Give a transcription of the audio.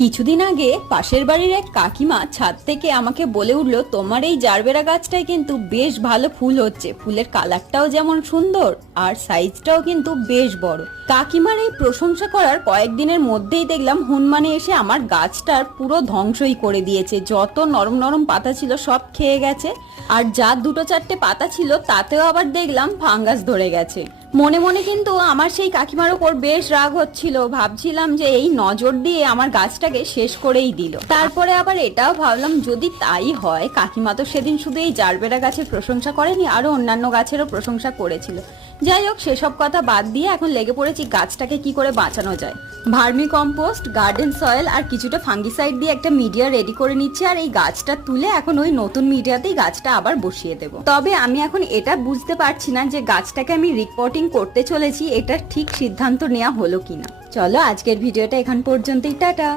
কিছুদিন আগে পাশের বাড়ির এক কাকিমা ছাদ থেকে আমাকে বলে উঠলো, তোমার এই জারবেরা গাছটায় কিন্তু বেশ ভালো ফুল হচ্ছে, ফুলের কালারটাও যেমন সুন্দর আর সাইজটাও কিন্তু বেশ বড়। কাকিমার এই প্রশংসা করার কয়েকদিনের মধ্যেই দেখলাম হনুমানে এসে আমার গাছটার পুরো ধ্বংসই করে দিয়েছে। যত নরম নরম পাতা ছিল সব খেয়ে গেছে, আর যা দুটো চারটে পাতা ছিল তাতেও আবার দেখলাম ফাঙ্গাস ধরে গেছে। মনে মনে কিন্তু আমার সেই কাকিমার ওপর বেশ রাগ হচ্ছিল, ভাবছিলাম যে এই নজর দিয়ে আমার গাছটাকে শেষ করেই দিল। তারপরে আবার এটাও ভাবলাম, যদি তাই হয়, কাকিমা তো সেদিন শুধু এই জারবেরা গাছের প্রশংসা করেনি, আরো অন্যান্য গাছেরও প্রশংসা করেছিল। যাই হোক, সেসব কথা বাদ দিয়ে এখন লেগে পড়েছি গাছটাকে কি করে বাঁচানো যায়। ভার্মি কম্পোস্ট, গার্ডেন সয়েল আর কিছুটা ফাঙ্গিসাইড দিয়ে একটা মিডিয়া রেডি করে নিচ্ছি, আর এই গাছটা তুলে এখন ওই নতুন মিডিয়াতেই গাছটা আবার বসিয়ে দেব। তবে আমি এখন এটা বুঝতে পারছি না যে গাছটাকে আমি রিপোর্টিং করতে চলেছি, এটা ঠিক সিদ্ধান্ত নেওয়া হলো কিনা। চলো আজকের ভিডিওটা এখান পর্যন্তই, টাটা।